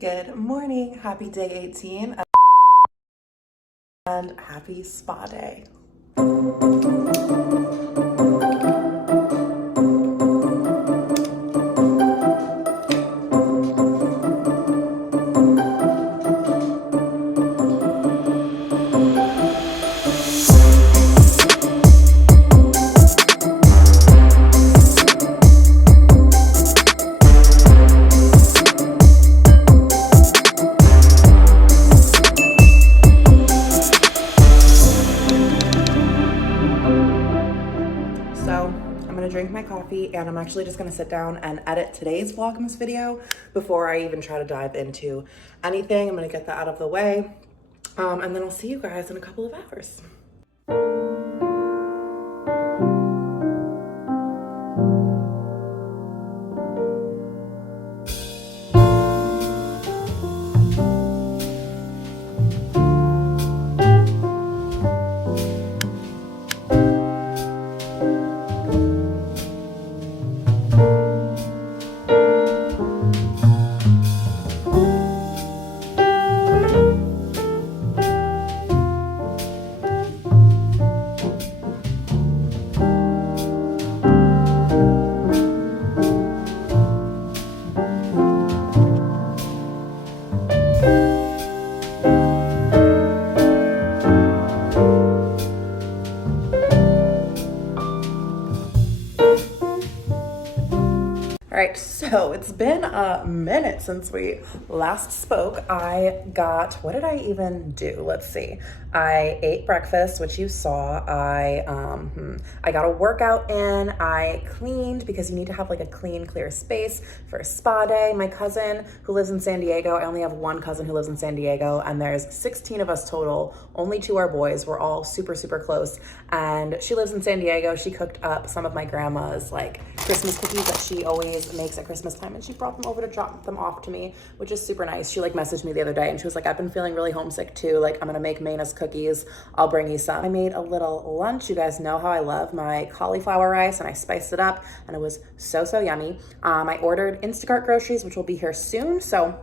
Good morning, happy day 18 and happy spa day. I'm gonna drink my coffee and I'm actually just gonna sit down and edit today's Vlogmas video before I even try to dive into anything. I'm gonna get that out of the way and then I'll see you guys in a couple of hours. All right, so it's been a minute since we last spoke. What did I even do? Let's see. I ate breakfast, which you saw. I got a workout in. I cleaned because you need to have like a clean, clear space for a spa day. My cousin who lives in San Diego, I only have one cousin who lives in San Diego, and there's 16 of us total. Only 2 are boys. We're all super, super close. And she lives in San Diego. She cooked up some of my grandma's like Christmas cookies that she always makes at Christmas time, and she brought them over to drop them off to me, which is super nice. She like messaged me the other day and she was like, I've been feeling really homesick too. Like, I'm gonna make Mayna's cookies. I'll bring you some. I made a little lunch. You guys know how I love my cauliflower rice, and I spiced it up and it was so, so yummy. I ordered Instacart groceries, which will be here soon. So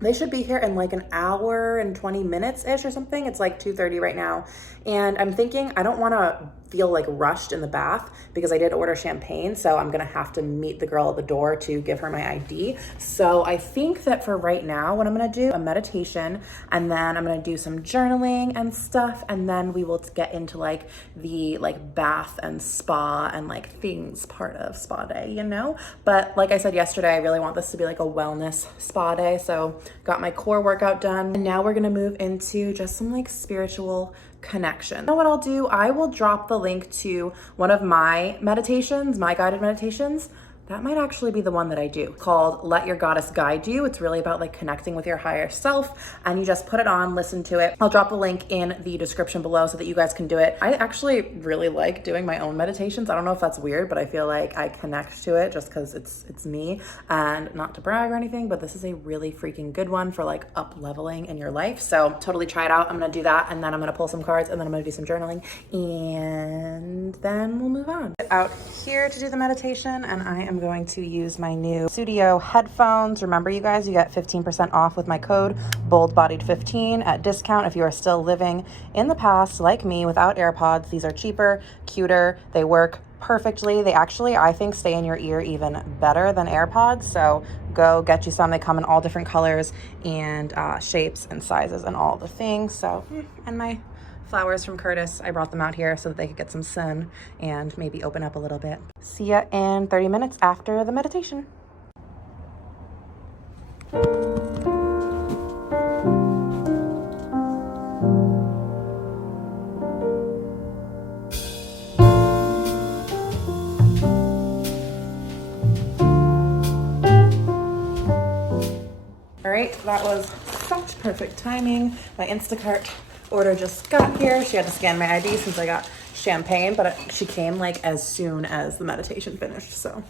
they should be here in like an hour and 20 minutes-ish or something. It's like 2:30 right now. And I'm thinking I don't wanna feel like rushed in the bath because I did order champagne. So I'm gonna have to meet the girl at the door to give her my ID. So I think that for right now, what I'm gonna do, a meditation, and then I'm gonna do some journaling and stuff. And then we will get into like the bath and spa and like things part of spa day, you know? But like I said yesterday, I really want this to be like a wellness spa day. So got my core workout done. And now we're gonna move into just some like spiritual connection. You know what I'll do? I will drop the link to one of my meditations, my guided meditations. That might actually be the one that I do, called Let Your Goddess Guide You. It's really about like connecting with your higher self, and you just put it on, listen to it. I'll drop the link in the description below so that you guys can do it. I actually really like doing my own meditations. I don't know if that's weird, but I feel like I connect to it just because it's me, and not to brag or anything, but this is a really freaking good one for like up leveling in your life. So totally try it out. I'm gonna do that, and then I'm gonna pull some cards, and then I'm gonna do some journaling, and then we'll move on. Out here to do the meditation, and I am going to use my new studio headphones. Remember, you guys, you get 15% off with my code BODIED15 at discount if you are still living in the past like me without AirPods. These are cheaper, cuter, they work perfectly. They actually, I think, stay in your ear even better than AirPods. So go get you some. They come in all different colors and shapes and sizes and all the things. So, and my flowers from Curtis, I brought them out here so that they could get some sun and maybe open up a little bit. See ya in 30 minutes after the meditation. All right, that was such perfect timing. My Instacart order just got here. She had to scan my ID since I got champagne, but she came like as soon as the meditation finished, so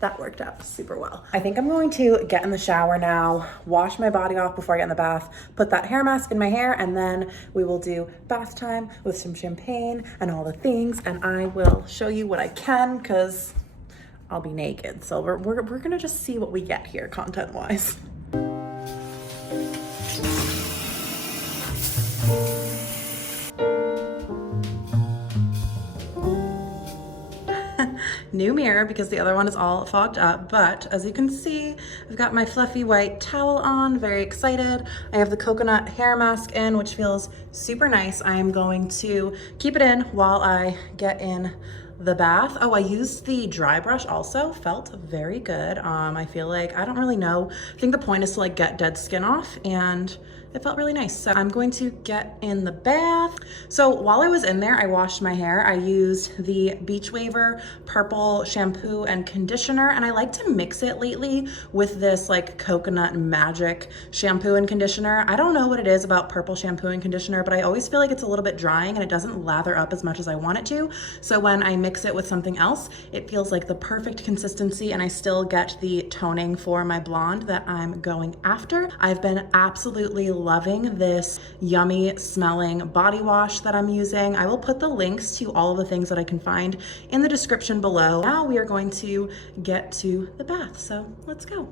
that worked out super well. I think I'm going to get in the shower now, wash my body off before I get in the bath, put that hair mask in my hair, and then we will do bath time with some champagne and all the things, and I will show you what I can because I'll be naked. So we're gonna just see what we get here content-wise. new mirror because the other one is all fogged up. But as you can see, I've got my fluffy white towel on, very excited. I have the coconut hair mask in, which feels super nice. I am going to keep it in while I get in the bath. Oh, I used the dry brush also, felt very good. I feel like, I don't really know. I think the point is to like get dead skin off, and it felt really nice. So I'm going to get in the bath. So while I was in there, I washed my hair. I used the Beach Waver purple shampoo and conditioner, and I like to mix it lately with this like coconut magic shampoo and conditioner. I don't know what it is about purple shampoo and conditioner, but I always feel like it's a little bit drying and it doesn't lather up as much as I want it to. So when I mix it with something else, it feels like the perfect consistency, and I still get the toning for my blonde that I'm going after. I've been absolutely loving this yummy smelling body wash that I'm using. I will put the links to all of the things that I can find in the description below. Now we are going to get to the bath, so let's go.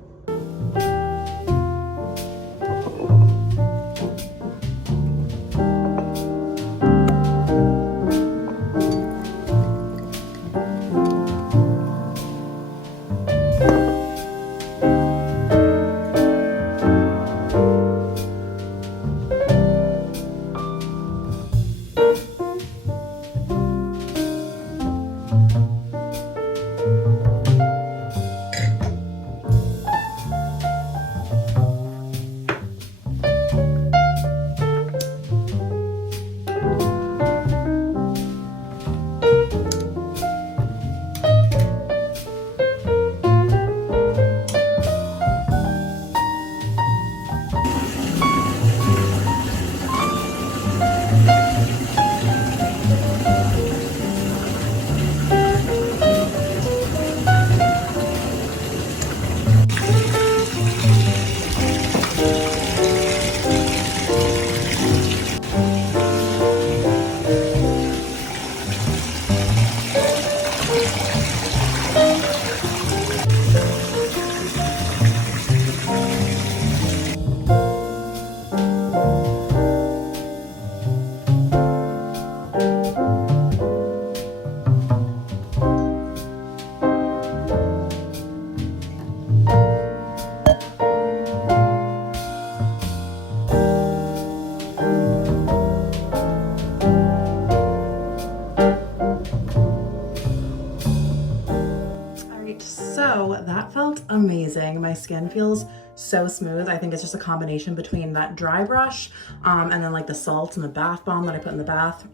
So that felt amazing. My skin feels so smooth. I think it's just a combination between that dry brush and then like the salts and the bath bomb that I put in the bath.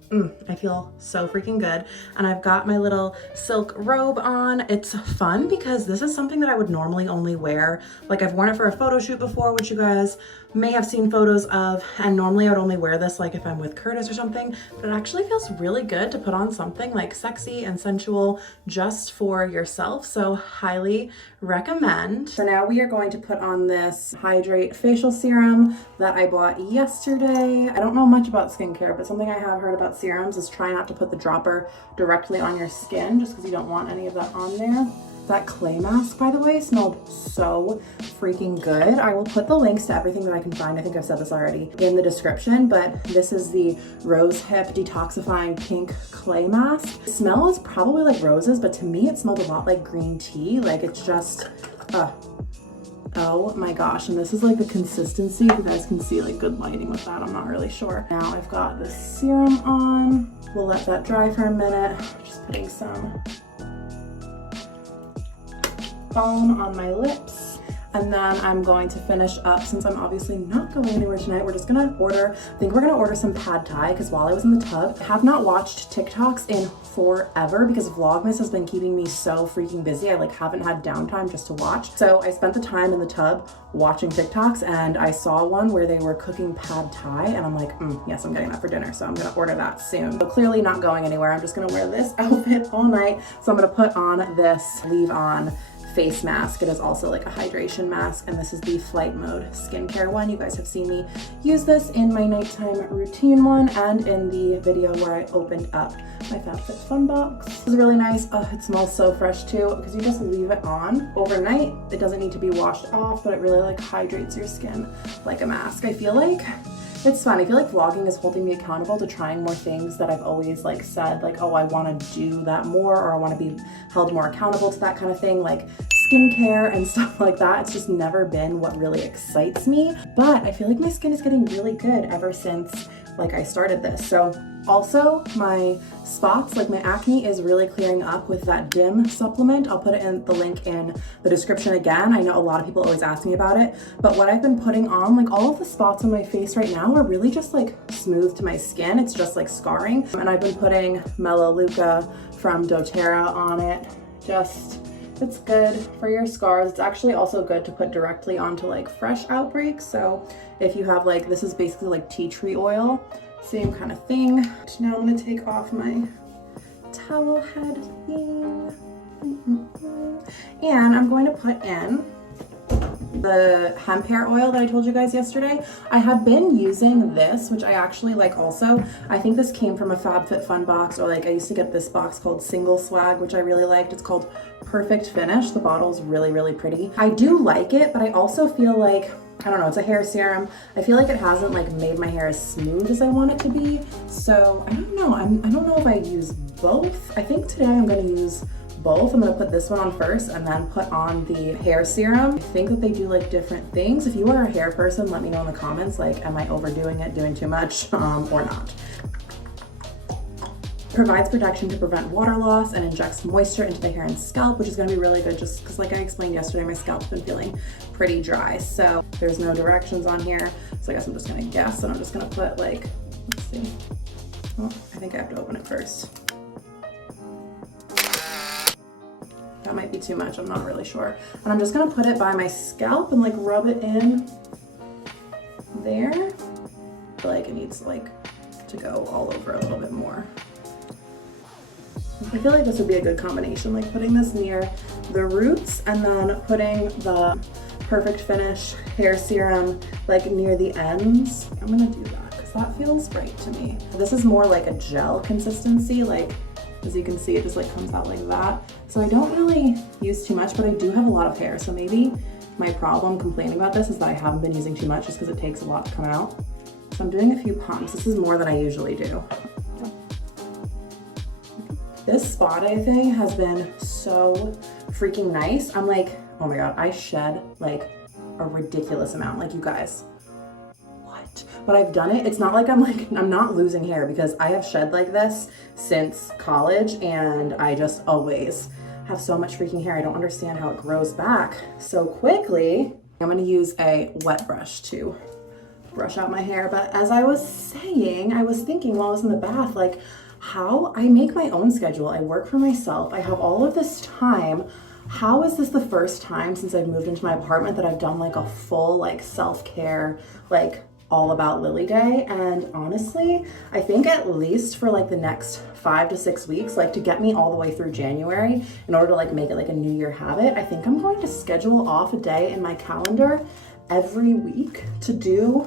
I feel so freaking good. And I've got my little silk robe on. It's fun because this is something that I would normally only wear. Like I've worn it for a photo shoot before, which you guys may have seen photos of, and normally I would only wear this like if I'm with Curtis or something, but it actually feels really good to put on something like sexy and sensual just for yourself. So highly recommend. So now we are going to put on this Hydrate facial serum that I bought yesterday. I don't know much about skincare, but something I have heard about serums is try not to put the dropper directly on your skin just because you don't want any of that on there. That clay mask, by the way, smelled so freaking good. I will put the links to everything that I can find. I think I've said this already in the description, but this is the Rose Hip Detoxifying Pink Clay Mask. The smell is probably like roses, but to me it smelled a lot like green tea. Like it's just, oh my gosh. And this is like the consistency. If you guys can see like good lighting with that, I'm not really sure. Now I've got the serum on. We'll let that dry for a minute. Just putting some balm on my lips, and then I'm going to finish up. Since I'm obviously not going anywhere tonight, we're just gonna order, I think we're gonna order some pad thai, because while I was in the tub, I have not watched TikToks in forever because Vlogmas has been keeping me so freaking busy. I like haven't had downtime just to watch. So I spent the time in the tub watching TikToks, and I saw one where they were cooking pad thai, and I'm like, yes, I'm getting that for dinner. So I'm gonna order that soon. So clearly not going anywhere. I'm just gonna wear this outfit all night. So I'm gonna put on this Leave On face mask. It is also like a hydration mask, and this is the Flight Mode skincare one. You guys have seen me use this in my nighttime routine one and in the video where I opened up my FabFitFun box. This is really nice. Oh, it smells so fresh too, because you just leave it on overnight. It doesn't need to be washed off, but it really like hydrates your skin like a mask. I feel like it's fun. I feel like vlogging is holding me accountable to trying more things that I've always like said, like, oh, I want to do that more, or I want to be held more accountable to that kind of thing, like skincare and stuff like that. It's just never been what really excites me, but I feel like my skin is getting really good ever since like I started this. So also my spots, like my acne is really clearing up with that Dim supplement. I'll put it in the link in the description again. I know a lot of people always ask me about it, but what I've been putting on, like all of the spots on my face right now are really just like smooth to my skin. It's just like scarring. And I've been putting Melaleuca from doTERRA on it. Just, it's good for your scars. It's actually also good to put directly onto like fresh outbreaks. So if you have like, this is basically like tea tree oil, same kind of thing. Now I'm gonna take off my towel head thing. And I'm going to put in the hemp hair oil that I told you guys yesterday. I have been using this, which I actually like also. I think this came from a FabFitFun box, or like I used to get this box called Single Swag, which I really liked. It's called Perfect Finish. The bottle's really, really pretty. I do like it, but I also feel like, I don't know, it's a hair serum. I feel like it hasn't like made my hair as smooth as I want it to be. So I don't know. I don't know if I use both. I think today I'm gonna use both. I'm gonna put this one on first and then put on the hair serum. I think that they do like different things. If you are a hair person, let me know in the comments, like, am I overdoing it, doing too much, or not? Provides protection to prevent water loss and injects moisture into the hair and scalp, which is gonna be really good just because, like I explained yesterday, my scalp's been feeling pretty dry. So there's no directions on here. So I guess I'm just gonna guess, and I'm just gonna put like, let's see. Oh, I think I have to open it first. That might be too much, I'm not really sure. And I'm just gonna put it by my scalp and like rub it in there. I feel like it needs like to go all over a little bit more. I feel like this would be a good combination, like putting this near the roots and then putting the Perfect Finish hair serum like near the ends. I'm gonna do that because that feels right to me. This is more like a gel consistency, like as you can see, it just like comes out like that. So I don't really use too much, but I do have a lot of hair. So maybe my problem complaining about this is that I haven't been using too much just because it takes a lot to come out. So I'm doing a few pumps. This is more than I usually do. This spa day thing has been so freaking nice. I'm like, oh my God, I shed like a ridiculous amount. Like, you guys, what? But I've done it. It's not like I'm not losing hair, because I have shed like this since college and I just always have so much freaking hair. I don't understand how it grows back so quickly. I'm gonna use a wet brush to brush out my hair. But as I was saying, I was thinking while I was in the bath, like, how I make my own schedule. I work for myself. I have all of this time. How is this the first time since I've moved into my apartment that I've done like a full like self-care, like all about Lily Day? And honestly, I think at least for like the next 5 to 6 weeks, like to get me all the way through January, in order to like make it like a New Year habit, I think I'm going to schedule off a day in my calendar every week to do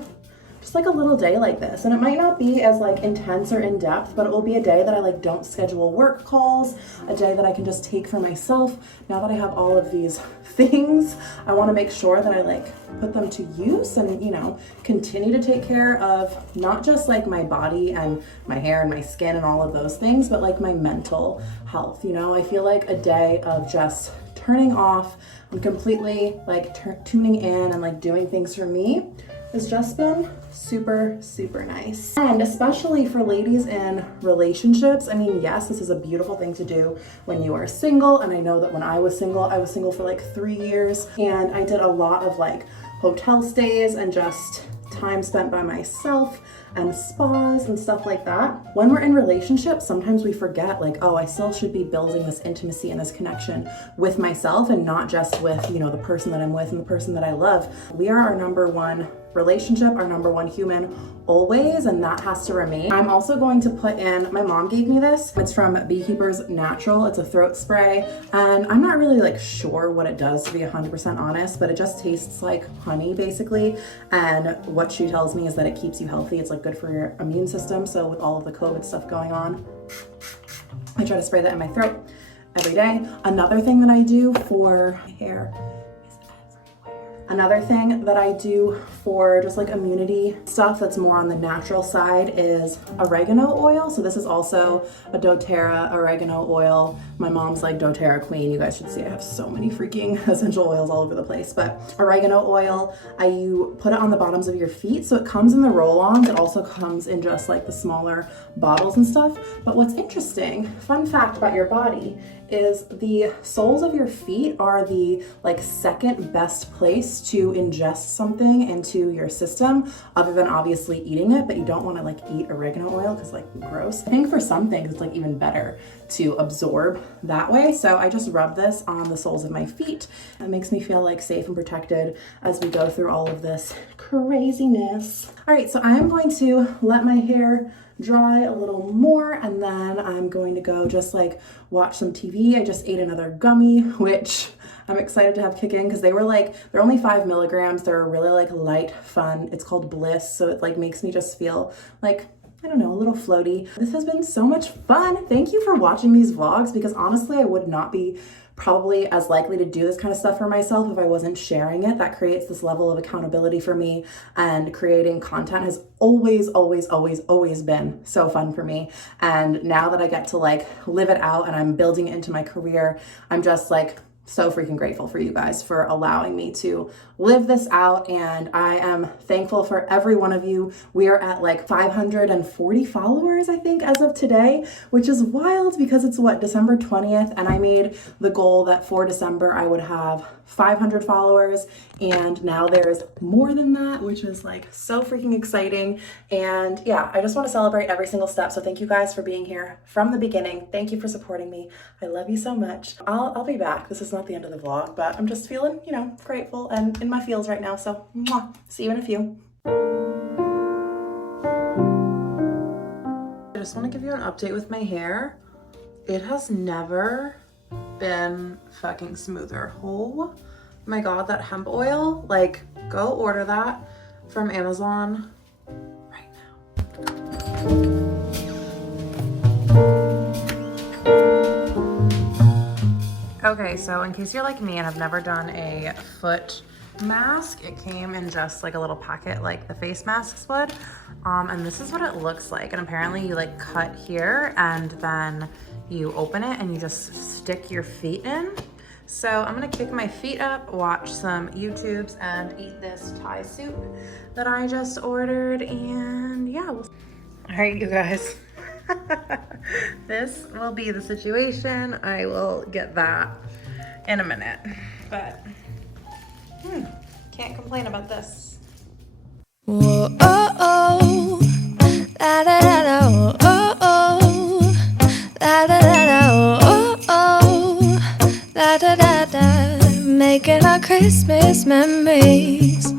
just like a little day like this. And it might not be as like intense or in depth, but it will be a day that I like don't schedule work calls, a day that I can just take for myself. Now that I have all of these things, I want to make sure that I like put them to use and, you know, continue to take care of not just like my body and my hair and my skin and all of those things, but like my mental health. You know, I feel like a day of just turning off and completely like tuning in and like doing things for me has just been super, super nice. And especially for ladies in relationships, I mean, yes, this is a beautiful thing to do when you are single. And I know that when I was single for like 3 years, and I did a lot of like hotel stays and just time spent by myself and spas and stuff like that. When we're in relationships, sometimes we forget like, oh, I still should be building this intimacy and this connection with myself and not just with, you know, the person that I'm with and the person that I love. We are our number one relationship, our number one human always, and that has to remain. I'm also going to put in, my mom gave me this. It's from Beekeeper's Natural. It's a throat spray, and I'm not really like sure what it does, to be 100% honest, but it just tastes like honey basically. And what she tells me is that it keeps you healthy. It's like good for your immune system. So with all of the COVID stuff going on, I try to spray that in my throat every day. Another thing that I do for my hair, Another thing that I do for just like immunity stuff that's more on the natural side is oregano oil. So this is also a doTERRA oregano oil. My mom's like doTERRA queen. You guys should see I have so many freaking essential oils all over the place. But oregano oil, you put it on the bottoms of your feet. So it comes in the roll-ons. It also comes in just like the smaller bottles and stuff. But what's interesting, fun fact about your body, is the soles of your feet are the like second best place to ingest something into your system, other than obviously eating it. But you don't want to like eat oregano oil because like gross. I think for some things it's like even better to absorb that way. So I just rub this on the soles of my feet. It makes me feel like safe and protected as we go through all of this craziness. All right, so I am going to let my hair dry a little more, and then I'm going to go just like watch some TV. I just ate another gummy, which I'm excited to have kick in because they're only 5 milligrams. They're really like light, fun. It's called Bliss. So it like makes me just feel like, I don't know, a little floaty. This has been so much fun. Thank you for watching these vlogs, because honestly, I would not be probably as likely to do this kind of stuff for myself if I wasn't sharing it. That creates this level of accountability for me, and creating content has always been so fun for me. And now that I get to like live it out and I'm building it into my career, I'm just like so freaking grateful for you guys for allowing me to live this out. And I am thankful for every one of you. We are at like 540 followers, I think, as of today, which is wild because it's what, December 20th. And I made the goal that for December I would have 500 followers. And now there's more than that, which is like so freaking exciting. And yeah, I just want to celebrate every single step. So thank you guys for being here from the beginning. Thank you for supporting me. I love you so much. I'll be back. This is not the end of the vlog, but I'm just feeling, you know, grateful and in my feels right now. So mwah. See you in a few. I just want to give you an update with my hair. It has never been fucking smoother. Oh my god, that hemp oil, like, go order that from Amazon right now. Okay, so in case you're like me and have never done a foot mask, it came in just like a little packet like the face masks would, and this is what it looks like. And apparently you like cut here and then you open it and you just stick your feet in. So I'm gonna kick my feet up, watch some YouTubes, and eat this Thai soup that I just ordered, and yeah. All right, you guys. This will be the situation. I will get that in a minute, but can't complain about this. Whoa, oh, oh. Da, da, da, da, oh, oh. Da, da, da, da, oh, oh. Da, da, da, da. Making our Christmas memories.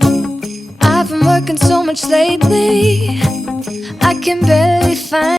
I've been working so much lately, I can barely find